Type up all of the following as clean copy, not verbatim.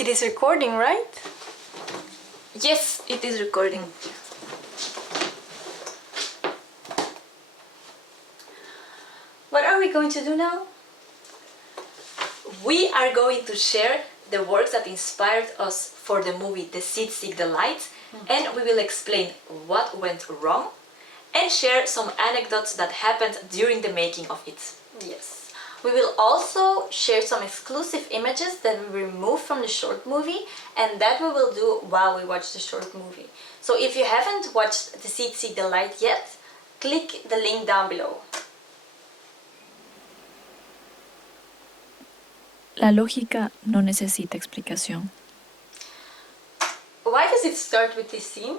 It is recording, right? Yes, it is recording. What are we going to do now? We are going to share the works that inspired us for the movie The Seeds Seek the Light, and we will explain what went wrong and share some anecdotes that happened during the making of it. Yes. We will also share some exclusive images that we removed from the short movie, and that we will do while we watch the short movie. So if you haven't watched The Seeds Seek the Light yet, click the link down below. La lógica no necesita explicación. Why does it start with this scene?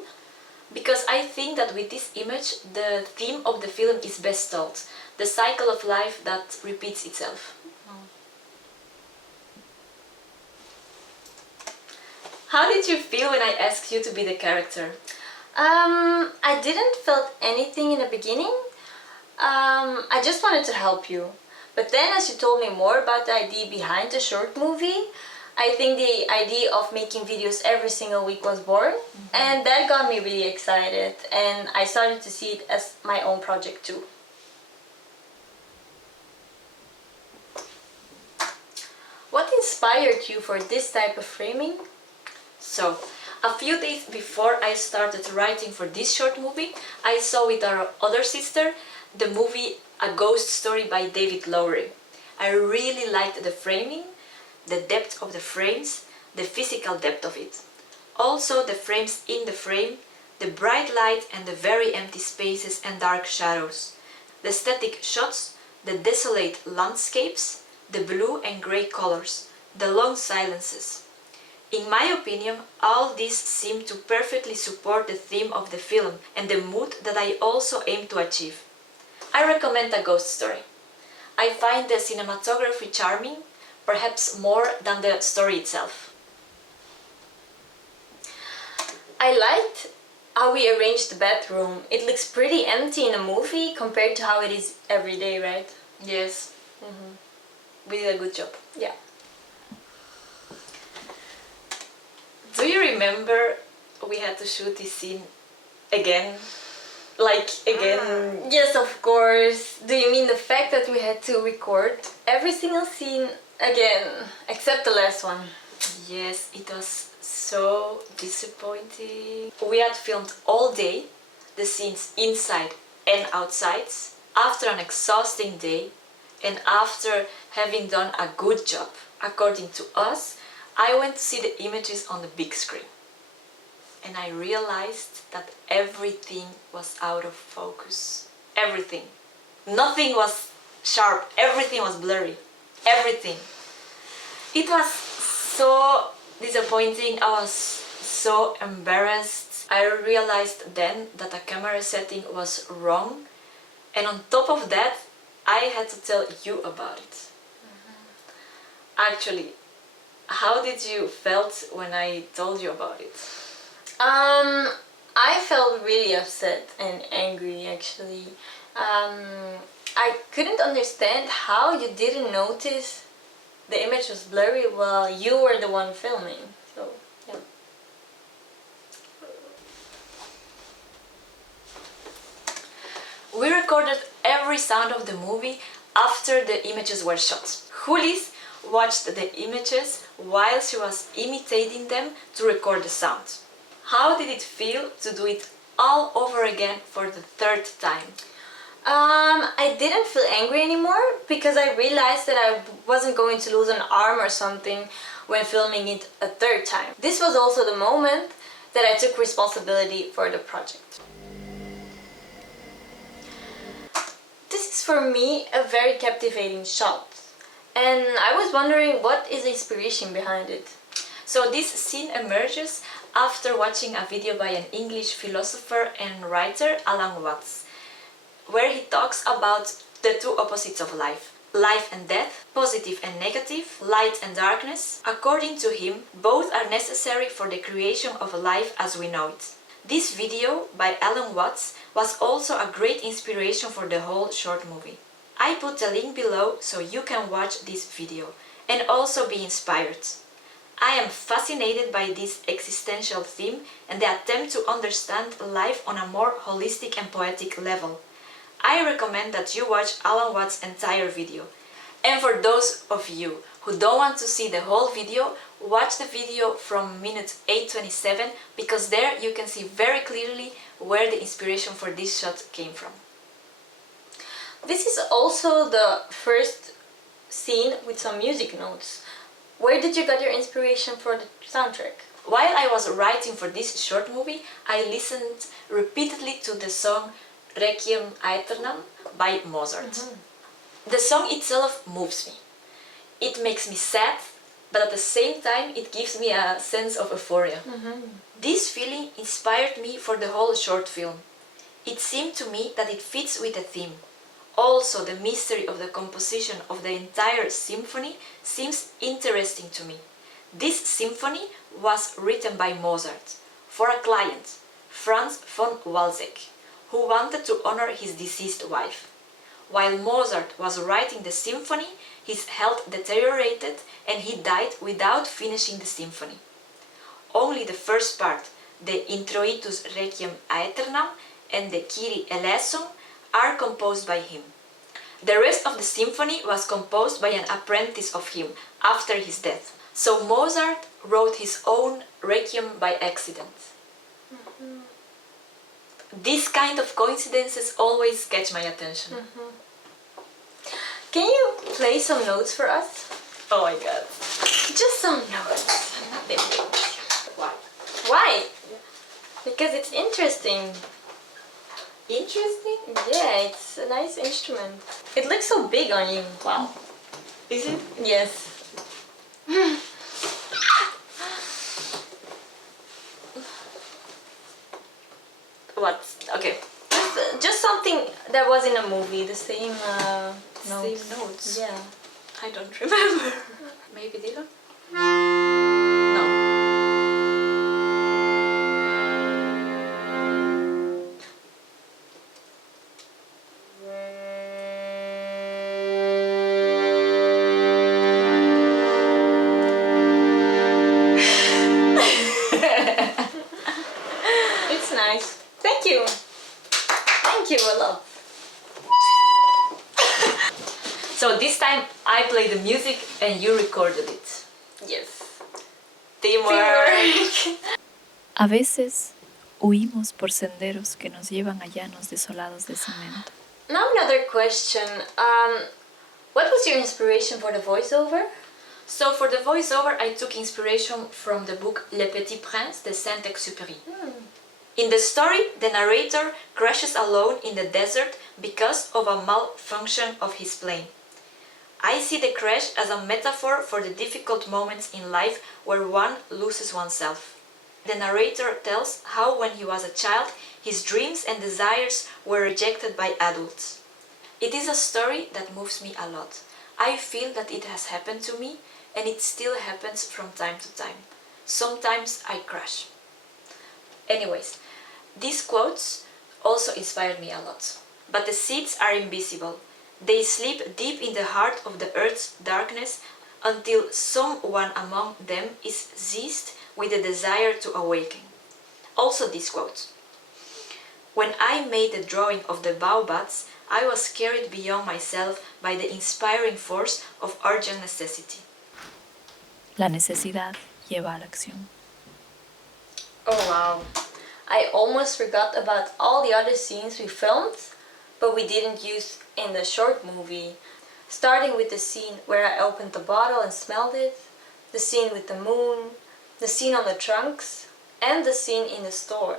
Because I think that with this image, the theme of the film is best told. The cycle of life that repeats itself. How did you feel when I asked you to be the character? I didn't felt anything in the beginning. I just wanted to help you. But then as you told me more about the idea behind the short movie, I think the idea of making videos every single week was born, and that got me really excited, and I started to see it as my own project too. What inspired you for this type of framing? So, a few days before I started writing for this short movie, I saw with our other sister the movie A Ghost Story by David Lowery. I really liked the framing, the depth of the frames, the physical depth of it. Also the frames in the frame, the bright light and the very empty spaces and dark shadows, the static shots, the desolate landscapes, the blue and grey colors, the long silences. In my opinion, all these seem to perfectly support the theme of the film and the mood that I also aim to achieve. I recommend A Ghost Story. I find the cinematography charming, perhaps more than the story itself. I liked how we arranged the bedroom. It looks pretty empty in a movie compared to how it is every day, right? Yes, we did a good job. Yeah. Do you remember we had to shoot this scene again? Like again? Yes, of course. Do you mean the fact that we had to record every single scene again, except the last one? Yes, it was so disappointing. We had filmed all day, the scenes inside and outside, after an exhausting day and after having done a good job. According to us, I went to see the images on the big screen. And I realized that everything was out of focus. Everything. Nothing was sharp. Everything was blurry. Everything. It was so disappointing. I was so embarrassed. I realized then that the camera setting was wrong. And on top of that, I had to tell you about it. Actually, how did you felt when I told you about it? I felt really upset and angry actually. I couldn't understand how you didn't notice the image was blurry while you were the one filming. So, yeah. We recorded every sound of the movie after the images were shot. Julis watched the images while she was imitating them to record the sound. How did it feel to do it all over again for the third time? I didn't feel angry anymore because I realized that I wasn't going to lose an arm or something when filming it a third time. This was also the moment that I took responsibility for the project. This is for me a very captivating shot, and I was wondering what is the inspiration behind it. So this scene emerges after watching a video by an English philosopher and writer, Alan Watts, where he talks about the two opposites of life. Life and death, positive and negative, light and darkness. According to him, both are necessary for the creation of life as we know it. This video by Alan Watts was also a great inspiration for the whole short movie. I put the link below so you can watch this video and also be inspired. I am fascinated by this existential theme and the attempt to understand life on a more holistic and poetic level. I recommend that you watch Alan Watts' entire video. And for those of you who don't want to see the whole video, watch the video from minute 8:27 because there you can see very clearly where the inspiration for this shot came from. This is also the first scene with some music notes. Where did you get your inspiration for the soundtrack? While I was writing for this short movie, I listened repeatedly to the song Requiem Aeternam by Mozart. The song itself moves me. It makes me sad, but at the same time it gives me a sense of euphoria. This feeling inspired me for the whole short film. It seemed to me that it fits with the theme. Also, the mystery of the composition of the entire symphony seems interesting to me. This symphony was written by Mozart for a client, Franz von Walsegg, who wanted to honor his deceased wife. While Mozart was writing the symphony, his health deteriorated and he died without finishing the symphony. Only the first part, the Introitus Requiem Aeternam and the Kyrie eleison, are composed by him. The rest of the symphony was composed by an apprentice of him after his death. So Mozart wrote his own Requiem by accident. These kind of coincidences always catch my attention. Can you play some notes for us? Oh my god. Just some notes. Nothing big. Why? Why? Because it's interesting. Interesting? Yeah, it's a nice instrument. It looks so big on you. Wow. Is it? Yes. What? Okay. Just something that was in a movie, the same notes. Same notes? Yeah. I don't remember. Maybe this one? No. It's nice. Thank you. Thank you a lot. So this time I played the music and you recorded it. Yes. Teamwork! A veces huimos por senderos que nos llevan a llanos desolados de cemento. Now another question. What was your inspiration for the voiceover? So for the voiceover I took inspiration from the book Le Petit Prince de Saint-Exupéry. In the story, the narrator crashes alone in the desert because of a malfunction of his plane. I see the crash as a metaphor for the difficult moments in life where one loses oneself. The narrator tells how when he was a child, his dreams and desires were rejected by adults. It is a story that moves me a lot. I feel that it has happened to me and it still happens from time to time. Sometimes I crash. Anyways, these quotes also inspired me a lot. But the seeds are invisible. They sleep deep in the heart of the earth's darkness until someone among them is seized with the desire to awaken. Also this quote. When I made the drawing of the baobabs, I was carried beyond myself by the inspiring force of urgent necessity. La necesidad lleva a la acción. Oh wow. I almost forgot about all the other scenes we filmed, but we didn't use in the short movie. Starting with the scene where I opened the bottle and smelled it, the scene with the moon, the scene on the trunks, and the scene in the store.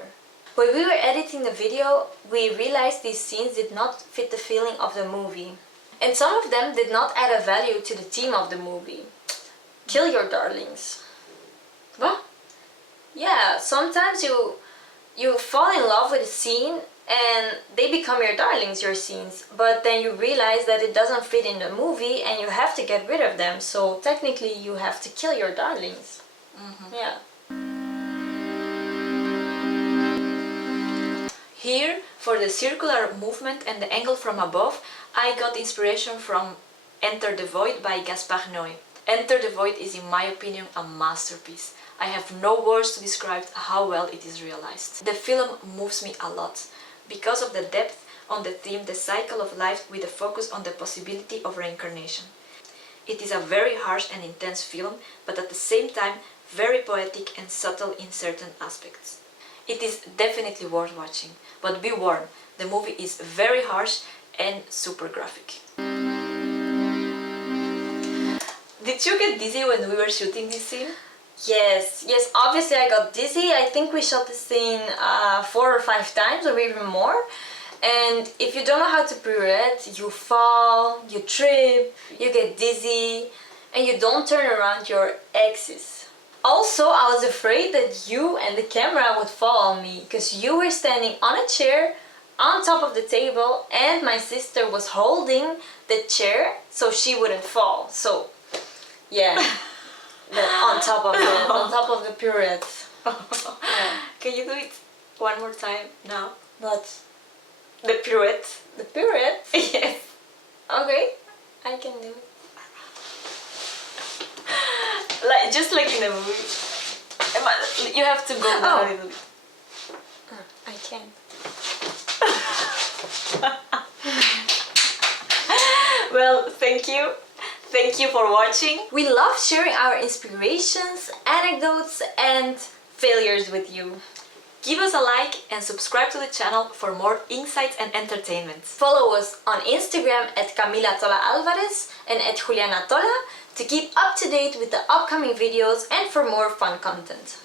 When we were editing the video, we realized these scenes did not fit the feeling of the movie. And some of them did not add a value to the theme of the movie. Kill your darlings. What? Yeah, sometimes you fall in love with a scene and they become your darlings, your scenes, but then you realize that it doesn't fit in the movie and you have to get rid of them, so technically you have to kill your darlings. Yeah. Here, for the circular movement and the angle from above, I got inspiration from Enter the Void by Gaspar Noé. Enter the Void is, in my opinion, a masterpiece. I have no words to describe how well it is realized. The film moves me a lot because of the depth on the theme, the cycle of life, with a focus on the possibility of reincarnation. It is a very harsh and intense film, but at the same time very poetic and subtle in certain aspects. It is definitely worth watching, but be warned, the movie is very harsh and super graphic. Did you get dizzy when we were shooting this scene? Yes, obviously I got dizzy. I think we shot the scene 4 or 5 times or even more. And if you don't know how to pirouette, you fall, you trip, you get dizzy, and you don't turn around your axis. Also, I was afraid that you and the camera would fall on me because you were standing on a chair on top of the table and my sister was holding the chair so she wouldn't fall. So, yeah, on top of the pirouette. Yeah. Can you do it one more time now? But The pirouette. the pirouette? Yes. Okay, I can do it. Just like in the movie. You have to go down a little bit. I can. Well, thank you. Thank you for watching. We love sharing our inspirations, anecdotes, and failures with you. Give us a like and subscribe to the channel for more insights and entertainment. Follow us on Instagram at Camila Tola Alvarez and at Juliana Tola to keep up to date with the upcoming videos and for more fun content.